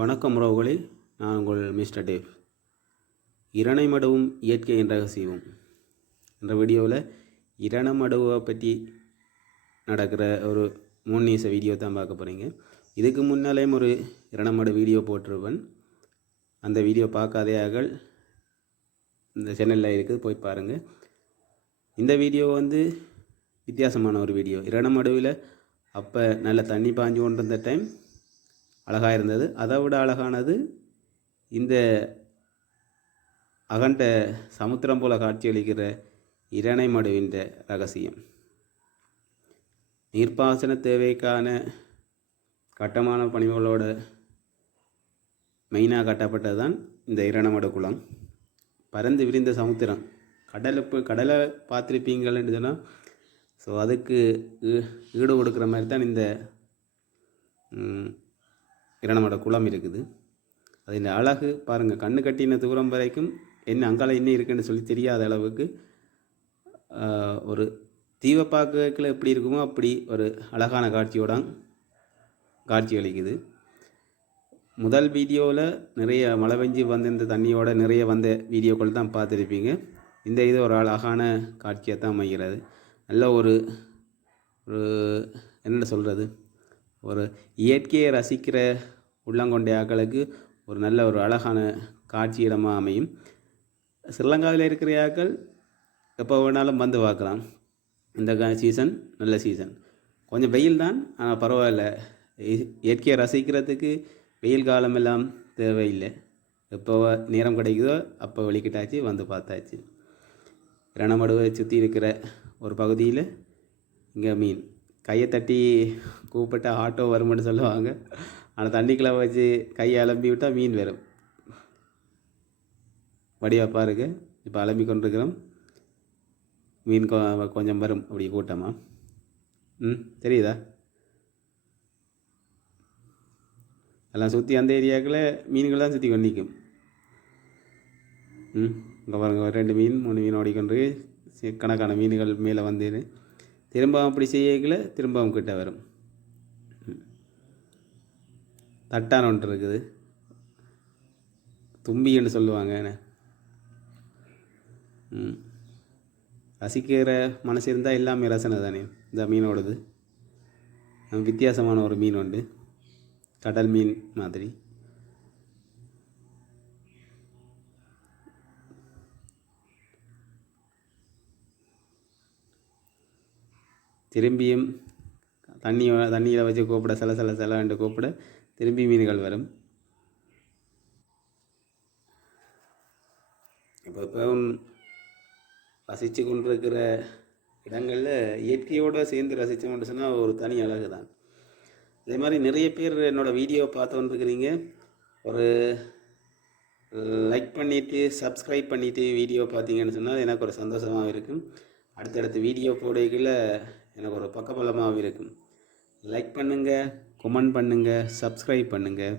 வணக்கம் உறவுகளே, நான் உங்கள் மிஸ்டர் டேவ். இரணைமடுவும் இயற்கையின் ரகசியம் என்ற வீடியோவில் இரணமடுவை பற்றி நடக்கிற ஒரு 3 நிமிஷ வீடியோ தான் பார்க்க போகிறீங்க. இதுக்கு முன்னாலேயும் ஒரு இரணமடு வீடியோ போட்டிருப்பேன். அந்த வீடியோ பார்க்காதையார்கள் இந்த சேனலில் இருக்குது, போய் பாருங்கள். இந்த வீடியோ வித்தியாசமான ஒரு வீடியோ. இரணமடுவில் அப்போ நல்ல தண்ணி பாஞ்சு கொண்டு இருந்த டைம் அழகாக இருந்தது. அதை விட அழகானது இந்த அகண்ட சமுத்திரம் போல காட்சியளிக்கிற இரணைமடுவின் ரகசியம். நீர்ப்பாசன தேவைக்கான கட்டமான பணிகளோட மெயினாக கட்டப்பட்டது தான் இந்த இரணைமடு குளம். பரந்து விரிந்த சமுத்திரம், கடலை பார்த்துருப்பீங்கள்னு சொன்னால், ஸோ அதுக்கு ஈடு கொடுக்குற மாதிரி தான் இந்த இரணைமடு குளம் இருக்குது. அதில் அழகு பாருங்கள், கண்ணு கட்டின தூரம் வரைக்கும் என்ன அங்கால என்ன இருக்குன்னு சொல்லி தெரியாத அளவுக்கு ஒரு தீவை பார்க்கல எப்படி இருக்குமோ அப்படி ஒரு அழகான காட்சி அளிக்குது. முதல் வீடியோவில் நிறைய மழை பெஞ்சு இந்த தண்ணியோட நிறைய வந்த வீடியோக்கள் தான் பார்த்துருப்பீங்க. இது ஒரு அழகான காட்சியாக தான் அமைகிறது. நல்ல ஒரு என்ன சொல்கிறது, ஒரு இயற்கையை ரசிக்கிற உள்ளங்கொண்ட ஆக்களுக்கு ஒரு நல்ல ஒரு அழகான காட்சி இடமாக அமையும். ஸ்ரீலங்காவில் இருக்கிற ஆக்கள் எப்போ வேணாலும் வந்து பார்க்கலாம். இந்த சீசன் நல்ல சீசன். கொஞ்சம் வெயில் தான், ஆனால் பரவாயில்ல. இயற்கையை ரசிக்கிறதுக்கு வெயில் காலமெல்லாம் தேவையில்லை. எப்போ நேரம் கிடைக்குதோ அப்போ வெளிக்கிட்டாச்சு, வந்து பார்த்தாச்சு. இரணமடுவை சுற்றி இருக்கிற ஒரு பகுதியில் இங்கே மீன் கையை தட்டி கூப்பிட்டு ஆட்டோ வரும்னு சொல்லுவாங்க. ஆனால் தண்ணிக்குள்ளே வச்சு கையை அலம்பி விட்டால் மீன் வரும். வடிவா பாருங்க, இப்போ அலம்பி கொண்டிருக்கிறோம். மீன் கொஞ்சம் வரும் அப்படி கூட்டமாக. தெரியுதா? எல்லாம் சுற்றி அந்த ஏரியாக்களை மீன்கள் தான் சுற்றி கொண்டு நிற்கும். இங்கே பாருங்க, 2 மீன் 3 மீன் ஓடிக்கொண்டு கணக்கான மீன்கள் மேலே திரும்பவும் அப்படி செய்யல, திரும்பவும் கிட்ட வரும். தட்டான ஒன்று இருக்குது, தும்பின்னு சொல்லுவாங்க. ரசிக்கிற மனசு இருந்தால் எல்லாமே ரசனை தானே. இந்த மீனோடது வித்தியாசமான ஒரு மீன் உண்டு, கடல் மீன் மாதிரி. திரும்பியும் தண்ணியில் வச்சு கூப்பிட சில கூப்பிட திரும்பி மீன்கள் வரும். இப்போ ரசித்து கொண்டிருக்கிற இடங்களில் இயற்கையோடு சேர்ந்து ரசித்தோம்னு சொன்னால் ஒரு தனி அழகு தான். அதே மாதிரி நிறைய பேர் என்னோடய வீடியோ பார்த்து வந்துருக்கிறீங்க. ஒரு லைக் பண்ணிவிட்டு சப்ஸ்கிரைப் பண்ணிவிட்டு வீடியோ பார்த்தீங்கன்னு சொன்னால் எனக்கு ஒரு சந்தோஷமாக இருக்கும். அடுத்தடுத்த வீடியோ போடைகளில் எனக்கு ஒரு பக்கபலமாகவும் இருக்கும். லைக் பண்ணுங்கள், கமெண்ட் பண்ணுங்கள், சப்ஸ்கிரைப் பண்ணுங்கள்.